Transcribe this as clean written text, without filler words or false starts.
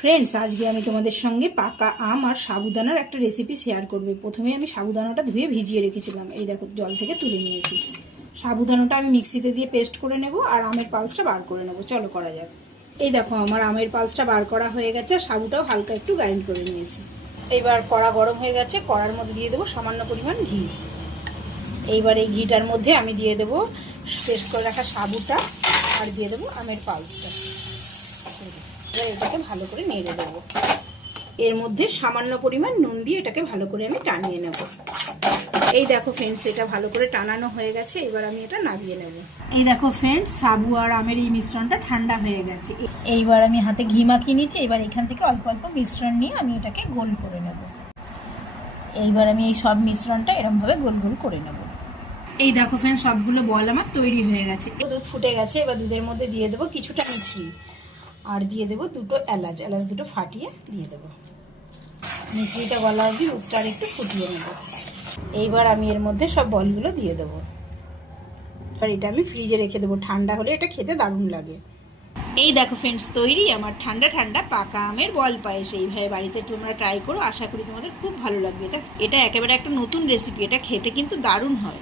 Friends, আজকে আমি তোমাদের সঙ্গে পাকা আম আর সাবুদানার একটা রেসিপি শেয়ার করব। প্রথমে আমি সাবুদানাটা ধুয়ে ভিজিয়ে রেখেছিলাম, এই দেখো জল থেকে তুলে নিয়েছি। সাবুদানাটা আমি মিক্সিতে দিয়ে পেস্ট করে নেব আর আমের পালসটা বার করে নেব। চলো করা যাক। এই দেখো আমার আমের পালসটা বার করা হয়ে গেছে আর সাবুটাও হালকা একটু গ্রাইন্ড করে নিয়েছি। এইবার কড়া গরম হয়ে গেছে, কড়ার মধ্যে দিয়ে দেবো সামান্য পরিমাণ ঘি। এইবার এই ঘিটার মধ্যে আমি দিয়ে দেবো পেস্ট করে রাখা সাবুটা আর দিয়ে দেবো আমের পালসটা। এবার এটাকে ভালো করে নেড়ে দেবো। এর মধ্যে সামান্য পরিমাণ নুন দিয়ে এটাকে ভালো করে আমি টানিয়ে নেব। এই দেখো ফ্রেন্ডস, এটা ভালো করে টানানো হয়ে গেছে। এবার আমি এটা নামিয়ে নেব। এই দেখো ফ্রেন্ডস, সাবু আর আমের এই মিশ্রণটা ঠান্ডা হয়ে গেছে। এইবার আমি হাতে ঘি মাখিয়ে নিয়েছি। এবার এখান থেকে অল্প অল্প মিশ্রণ নিয়ে আমি এটাকে গোল করে নেব। এইবার আমি এই সব মিশ্রণটা এরমভাবে গোল গোল করে নেব। এই দেখো ফ্রেন্ডস, সবগুলো বল আমার তৈরি হয়ে গেছে। দুধ ফুটে গেছে। এবার দুধের মধ্যে দিয়ে দেবো কিছুটা মিছরি আর দিয়ে দেবো দুটো এলাচ দুটো ফাটিয়ে দিয়ে দেবো। মিছরিটা গলা অবধি দুধটা আর একটু ফুটিয়ে নেব। এইবার আমি এর মধ্যে সব বলগুলো দিয়ে দেবো। আর এটা আমি ফ্রিজে রেখে দেবো, ঠান্ডা হলে এটা খেতে দারুণ লাগে। এই দেখো ফ্রেন্ডস, তৈরি আমার ঠান্ডা ঠান্ডা পাকা আমের বল পায়েস। এইভাবে বাড়িতে তোমরা ট্রাই করো, আশা করি তোমাদের খুব ভালো লাগবে। এটা একেবারে একটা নতুন রেসিপি, এটা খেতে কিন্তু দারুণ হয়।